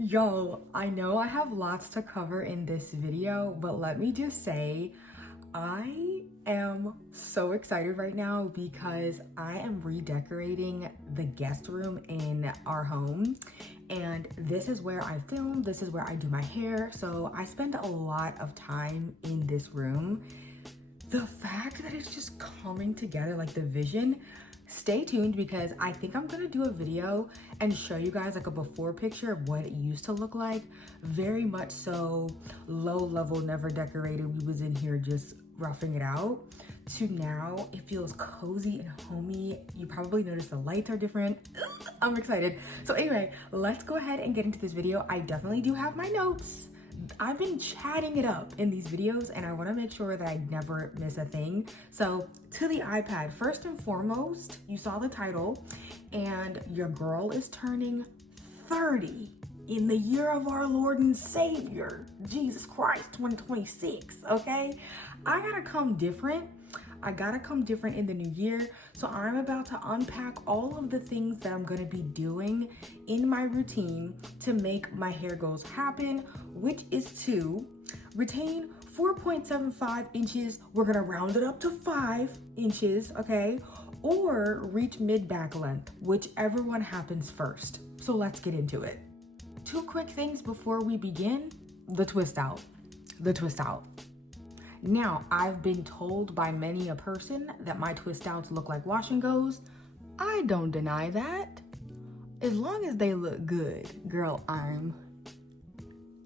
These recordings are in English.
Yo, I know I have lots to cover in this video, but let me just say, I am so excited right now because I am redecorating the guest room in our home. And this is where I film, this is where I do my hair. So I spend a lot of time in this room. The fact that it's just coming together, like the vision, stay tuned because I think I'm gonna do a video and show you guys like a before picture of what it used to look like. Very much so low level, never decorated. We was in here just roughing it out to now it feels cozy and homey. You probably noticed the lights are different. I'm excited. So anyway, let's go ahead and get into this video. I definitely do have my notes. I've been chatting it up in these videos and I want to make sure that I never miss a thing. So to the iPad, first and foremost, you saw the title and your girl is turning 30 in the year of our Lord and Savior, Jesus Christ, 2026, okay? I gotta come different. I gotta come different in the new year. So I'm about to unpack all of the things that I'm gonna be doing in my routine to make my hair goals happen, which is to retain 4.75 inches. We're gonna round it up to 5 inches, okay? Or reach mid-back length, whichever one happens first. So let's get into it. Two quick things before we begin. The twist out. Now, I've been told by many a person that my twist outs look like wash and goes. I don't deny that. As long as they look good, girl, I'm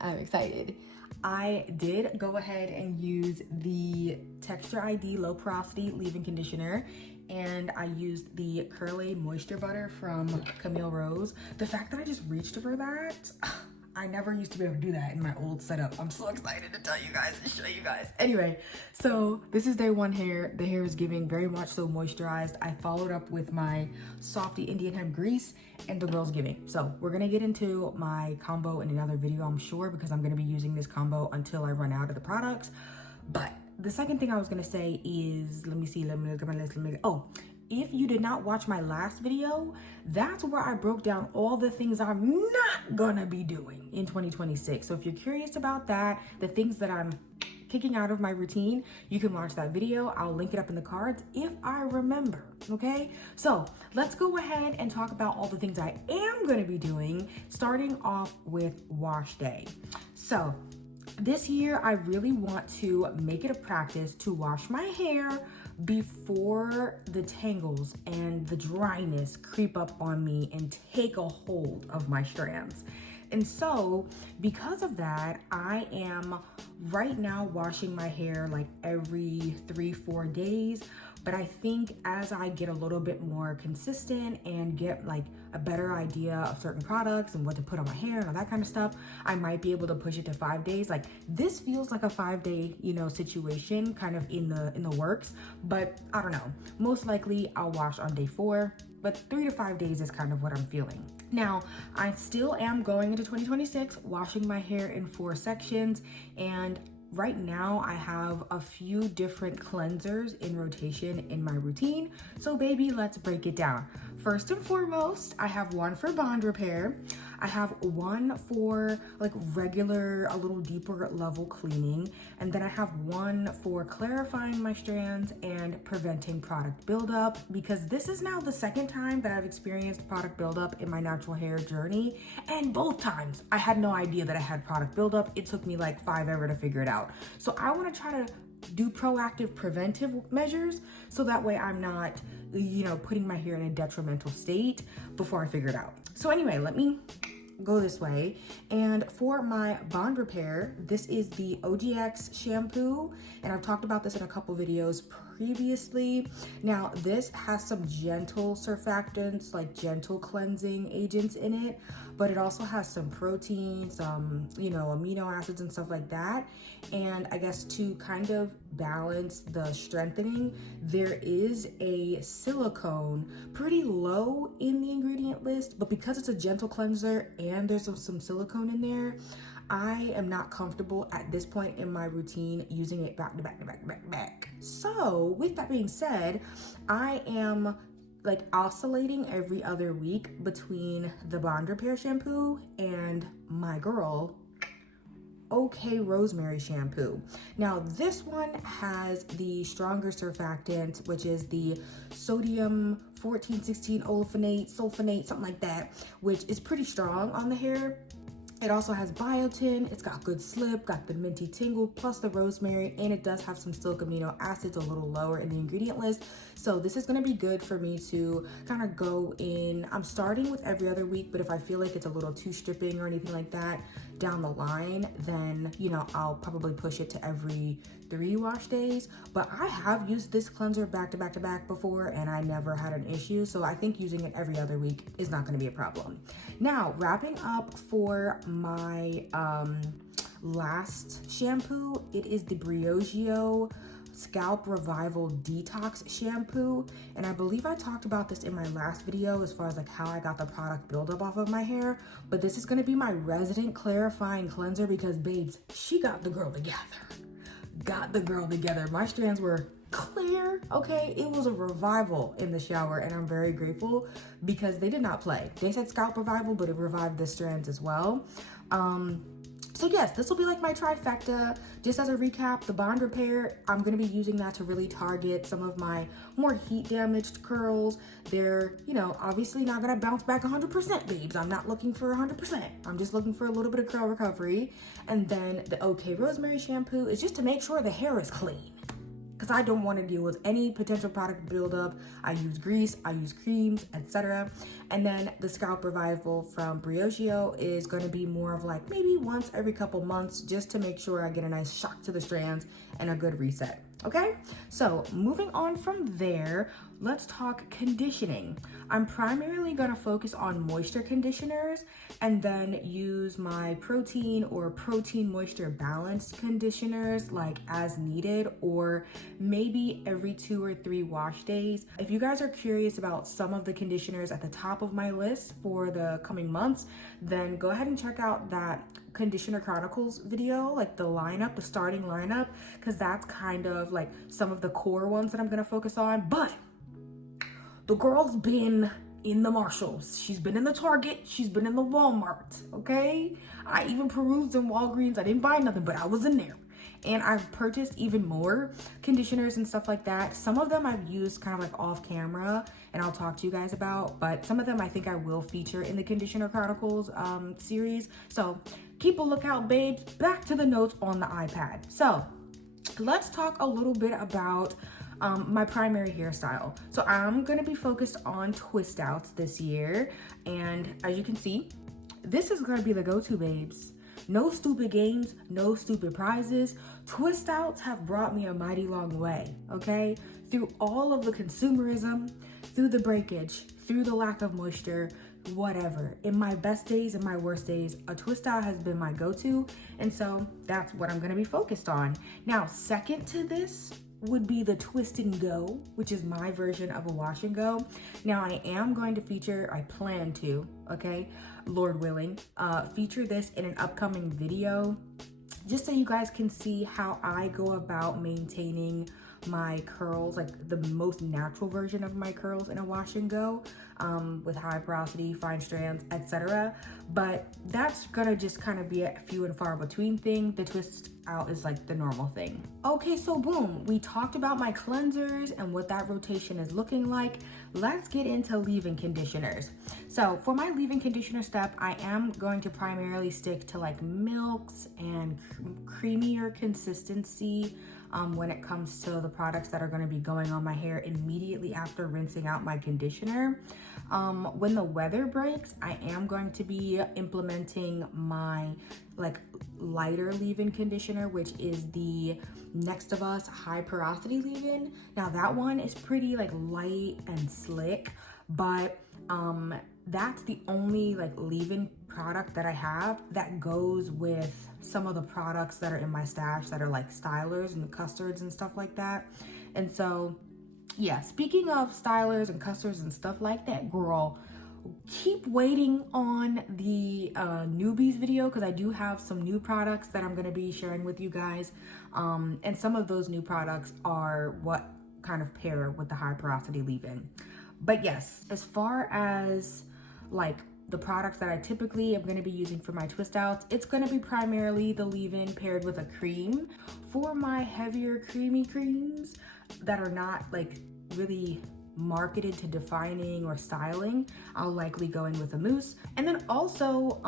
excited. I did go ahead and use the Texture ID Low Porosity leave-in conditioner, and I used the Curly Moisture Butter from Camille Rose. The fact that I just reached for that, I never used to be able to do that in my old setup. I'm so excited to tell you guys and show you guys. Anyway, so this is day one hair. The hair is giving very much so moisturized. I followed up with my Softy Indian Hemp Grease and the girl's giving. So we're gonna get into my combo in another video, I'm sure, because I'm gonna be using this combo until I run out of the products. But the second thing I was gonna say is, let me look at my list. If you did not watch my last video, that's where I broke down all the things I'm not gonna be doing in 2026. So if you're curious about that, the things that I'm kicking out of my routine, you can watch that video. I'll link it up in the cards if I remember, okay? So let's go ahead and talk about all the things I am gonna be doing, starting off with wash day. So this year, I really want to make it a practice to wash my hair before the tangles and the dryness creep up on me and take a hold of my strands. And so because of that, I am right now washing my hair like every 3-4 days. But I think as I get a little bit more consistent and get like a better idea of certain products and what to put on my hair and all that kind of stuff, I might be able to push it to 5 days. Like this feels like a 5-day, situation kind of in the works, but I don't know. Most likely I'll wash on day 4, but 3 to 5 days is kind of what I'm feeling. Now, I still am going into 2026, washing my hair in 4 sections, and right now I have a few different cleansers in rotation in my routine. So baby, let's break it down. First and foremost, I have one for bond repair. I have one for like regular, a little deeper level cleaning. And then I have one for clarifying my strands and preventing product buildup, because this is now the second time that I've experienced product buildup in my natural hair journey. And both times I had no idea that I had product buildup. It took me like 5 ever to figure it out. So I want to try to do proactive preventive measures so that way I'm not, putting my hair in a detrimental state before I figure it out. So anyway, let me go this way. And for my bond repair, this is the OGX shampoo, and I've talked about this in a couple videos previously. Now this has some gentle surfactants, like gentle cleansing agents in it, but it also has some protein, some amino acids and stuff like that. And I guess to kind of balance the strengthening, there is a silicone pretty low in the ingredient list, but because it's a gentle cleanser and there's some silicone in there, I am not comfortable at this point in my routine using it back to back. So with that being said, I am like oscillating every other week between the Bond Repair shampoo and my girl OK Rosemary shampoo. Now this one has the stronger surfactant, which is the sodium 1416 olefenate, sulfonate, something like that, which is pretty strong on the hair. It also has biotin, it's got good slip, got the minty tingle, plus the rosemary, and it does have some silk amino acids a little lower in the ingredient list. So this is gonna be good for me to kind of go in. I'm starting with every other week, but if I feel like it's a little too stripping or anything like that down the line, then, you know, I'll probably push it to every 3 wash days. But I have used this cleanser back to back to back before, and I never had an issue. So I think using it every other week is not gonna be a problem. Now, wrapping up for my last shampoo, it is the Briogeo Scalp Revival Detox Shampoo. And I believe I talked about this in my last video as far as like how I got the product buildup off of my hair. But this is gonna be my resident clarifying cleanser because babes, she got the girl together. Got the girl together. My strands were clear, okay? It was a revival in the shower, and I'm very grateful because they did not play. They said scalp revival, but it revived the strands as well. So yes, this will be like my trifecta. Just as a recap, the Bond Repair, I'm gonna be using that to really target some of my more heat damaged curls. They're, you know, obviously not gonna bounce back 100%, babes. I'm not looking for 100%. I'm just looking for a little bit of curl recovery. And then the OK Rosemary shampoo is just to make sure the hair is clean, because I don't want to deal with any potential product buildup. I use grease, I use creams, etc. And then the Scalp Revival from Briogeo is going to be more of like maybe once every couple months, just to make sure I get a nice shock to the strands and a good reset. Okay, so moving on from there, let's talk conditioning. I'm primarily gonna focus on moisture conditioners and then use my protein or protein moisture balanced conditioners like as needed, or maybe every 2 or 3 wash days. If you guys are curious about some of the conditioners at the top of my list for the coming months, then go ahead and check out that Conditioner Chronicles video, like the lineup, the starting lineup, because that's kind of like some of the core ones that I'm gonna focus on. But the girl's been in the Marshalls, she's been in the Target, she's been in the Walmart, okay? I even perused in Walgreens. I didn't buy nothing, but I was in there. And I've purchased even more conditioners and stuff like that. Some of them I've used kind of like off camera and I'll talk to you guys about, but some of them I think I will feature in the Conditioner Chronicles series. So keep a lookout, babes. Back to the notes on the iPad. So let's talk a little bit about my primary hairstyle. So I'm gonna be focused on twist outs this year. And as you can see, this is gonna be the go-to, babes. No stupid games, no stupid prizes. Twist outs have brought me a mighty long way, okay? Through all of the consumerism, through the breakage, through the lack of moisture, whatever. In my best days and my worst days, a twist out has been my go-to, and so that's what I'm gonna be focused on. Now, second to this would be the twist and go, which is my version of a wash and go. Now I am going to feature, I plan to, okay, Lord willing, feature this in an upcoming video, just so you guys can see how I go about maintaining my curls, like the most natural version of my curls in a wash and go, with high porosity, fine strands, etc. But that's gonna just kind of be a few and far between thing. The twist out is like the normal thing. Okay, so boom, we talked about my cleansers and what that rotation is looking like. Let's get into leave-in conditioners. So for my leave-in conditioner step, I am going to primarily stick to like milks and creamier consistency when it comes to the products that are going to be going on my hair immediately after rinsing out my conditioner. When the weather breaks, I am going to be implementing my like lighter leave-in conditioner, which is the Next of Us High Porosity leave-in. Now that one is pretty like light and slick, but that's the only like leave-in product that I have that goes with some of the products that are in my stash that are like stylers and custards and stuff like that. And so yeah, speaking of stylers and custards and stuff like that, girl, keep waiting on the newbies video, because I do have some new products that I'm going to be sharing with you guys, and some of those new products are what kind of pair with the high porosity leave-in. But yes, as far as like the products that I typically am going to be using for my twist outs, it's going to be primarily the leave-in paired with a cream. For my heavier creamy creams that are not like really marketed to defining or styling, I'll likely go in with a mousse. And then also,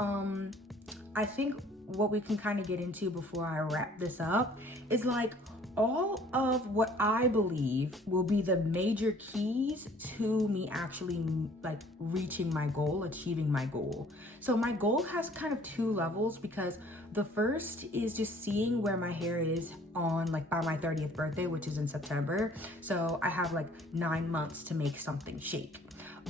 I think what we can kind of get into before I wrap this up is like all of what I believe will be the major keys to me actually like reaching my goal, achieving my goal. So my goal has kind of two levels, because the first is just seeing where my hair is on like by my 30th birthday, which is in September. So I have like 9 months to make something shake.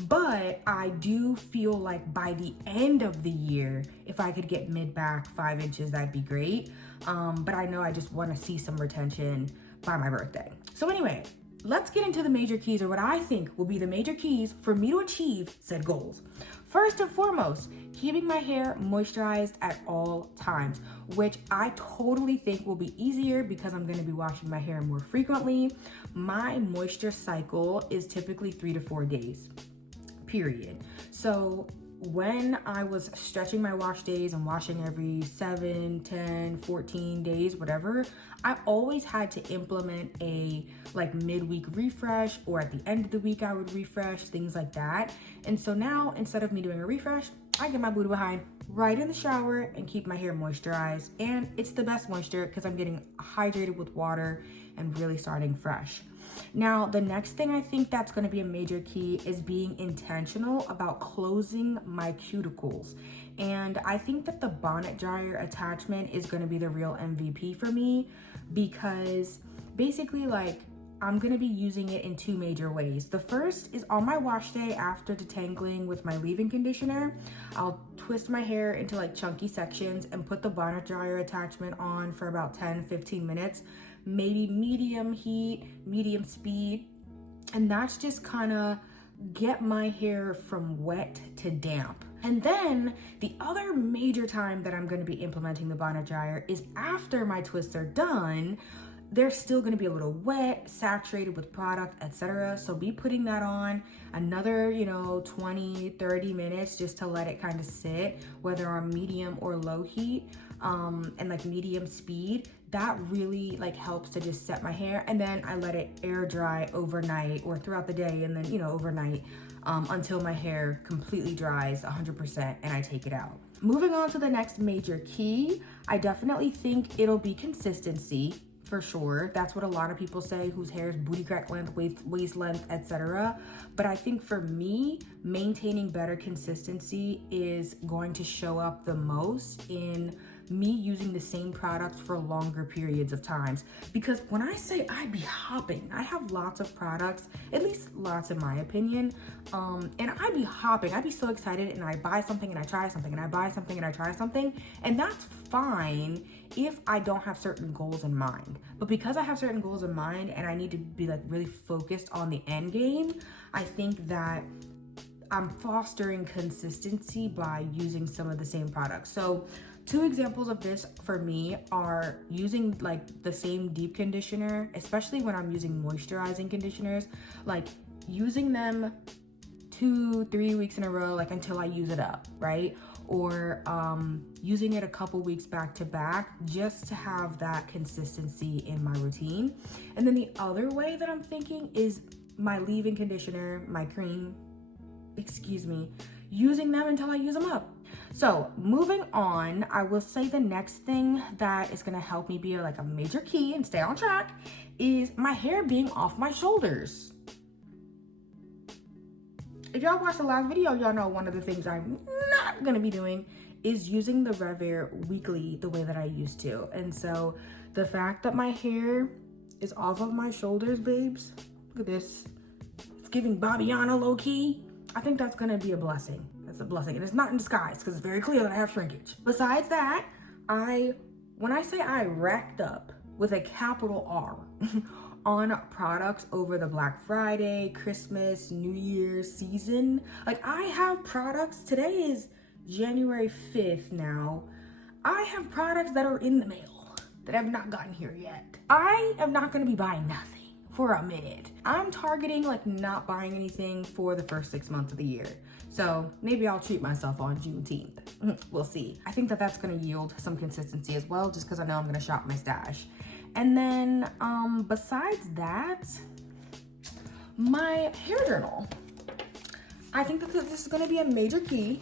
But I do feel like by the end of the year, if I could get mid back 5 inches, that'd be great. But I know I just want to see some retention by my birthday. So anyway, let's get into the major keys, or what I think will be the major keys for me to achieve said goals. First and foremost, keeping my hair moisturized at all times, which I totally think will be easier because I'm going to be washing my hair more frequently. My moisture cycle is typically 3 to 4 days. Period. So when I was stretching my wash days and washing every 7, 10, 14 days, whatever, I always had to implement a like midweek refresh, or at the end of the week I would refresh, things like that. And so now, instead of me doing a refresh, I get my booty behind right in the shower and keep my hair moisturized. And it's the best moisture because I'm getting hydrated with water and really starting fresh. Now, the next thing I think that's going to be a major key is being intentional about closing my cuticles. And I think that the bonnet dryer attachment is going to be the real MVP for me, because basically like I'm going to be using it in two major ways. The first is on my wash day after detangling with my leave-in conditioner. I'll twist my hair into like chunky sections and put the bonnet dryer attachment on for about 10-15 minutes, maybe medium heat, medium speed. And that's just kind of get my hair from wet to damp. And then the other major time that I'm going to be implementing the bonnet dryer is after my twists are done. They're still going to be a little wet, saturated with product, etc. So be putting that on another, 20-30 minutes just to let it kind of sit, whether on medium or low heat, and like medium speed. That really like helps to just set my hair. And then I let it air dry overnight or throughout the day, and then overnight until my hair completely dries 100% and I take it out. Moving on to the next major key, I definitely think it'll be consistency. For sure, that's what a lot of people say whose hair is booty crack length, waist length, etc. But I think for me, maintaining better consistency is going to show up the most in me using the same products for longer periods of times. Because when I say I be hopping, I have lots of products, at least lots in my opinion, and I be hopping. I be so excited, and I buy something and I try something, and I buy something and I try something, and that's fine if I don't have certain goals in mind. But because I have certain goals in mind and I need to be like really focused on the end game, I think that I'm fostering consistency by using some of the same products. So 2 examples of this for me are using like the same deep conditioner, especially when I'm using moisturizing conditioners, like using them 2-3 weeks in a row, like until I use it up, right? Or using it a couple weeks back to back just to have that consistency in my routine. And then the other way that I'm thinking is my leave-in conditioner, my cream, using them until I use them up. So moving on, I will say the next thing that is gonna help me be like a major key and stay on track is my hair being off my shoulders. If y'all watched the last video, y'all know one of the things I'm not gonna be doing is using the Rev Air weekly the way that I used to. And so the fact that my hair is off of my shoulders, babes, look at this. It's giving Bobbiana low key. I think that's gonna be a blessing. That's a blessing. And it's not in disguise because it's very clear that I have shrinkage. Besides that, when I say I racked up with a capital R on products over the Black Friday, Christmas, New Year's season. Like I have products, today is January 5th now. I have products that are in the mail that have not gotten here yet. I am not gonna be buying nothing for a minute. I'm targeting like not buying anything for the first 6 months of the year. So maybe I'll treat myself on Juneteenth. We'll see. I think that that's gonna yield some consistency as well, just because I know I'm gonna shop my stash. And then besides that, my hair journal. I think that this is gonna be a major key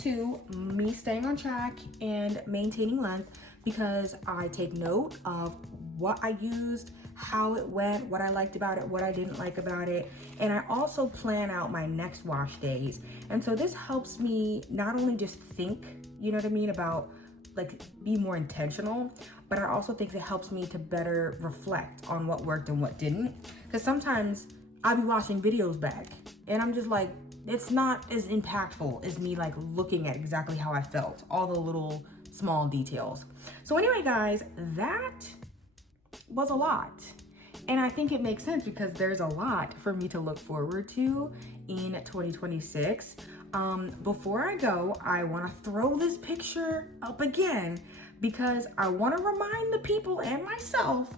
to me staying on track and maintaining length, because I take note of what I used, how it went, what I liked about it, what I didn't like about it. And I also plan out my next wash days. And so this helps me not only just think, you know what I mean, about like be more intentional, but I also think it helps me to better reflect on what worked and what didn't. Because sometimes I'll be watching videos back and I'm just like, it's not as impactful as me like looking at exactly how I felt, all the little small details. So anyway, guys, that was a lot. And I think it makes sense because there's a lot for me to look forward to in 2026. Before I go, I want to throw this picture up again because I want to remind the people and myself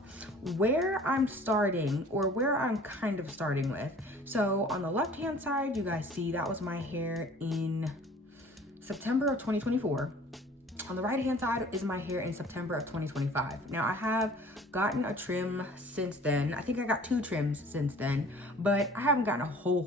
where I'm starting, or where I'm kind of starting with. So on the left-hand side, you guys see that was my hair in September of 2024. On the right-hand side is my hair in September of 2025. Now I have gotten a trim since then. I think I got 2 trims since then, but I haven't gotten a whole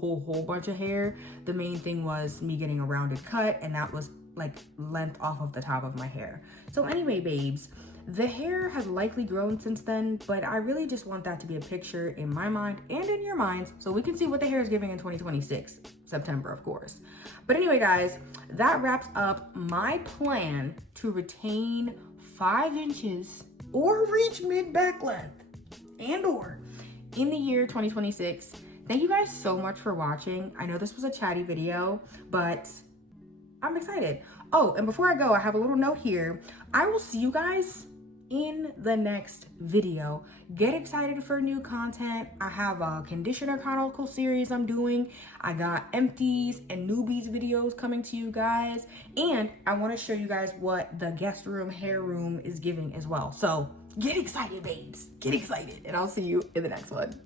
bunch of hair. The main thing was me getting a rounded cut, and that was like length off of the top of my hair. So anyway, babes, the hair has likely grown since then, but I really just want that to be a picture in my mind and in your minds so we can see what the hair is giving in 2026, September, of course. But anyway, guys, that wraps up my plan to retain 5 inches or reach mid-back length and or in the year 2026. Thank you guys so much for watching. I know this was a chatty video, but I'm excited. Oh, and before I go, I have a little note here. I will see you guys in the next video. Get excited for new content. I have a conditioner chronicle series I'm doing. I got empties and newbies videos coming to you guys. And I want to show you guys what the guest room, hair room is giving as well. So get excited, babes. Get excited. And I'll see you in the next one.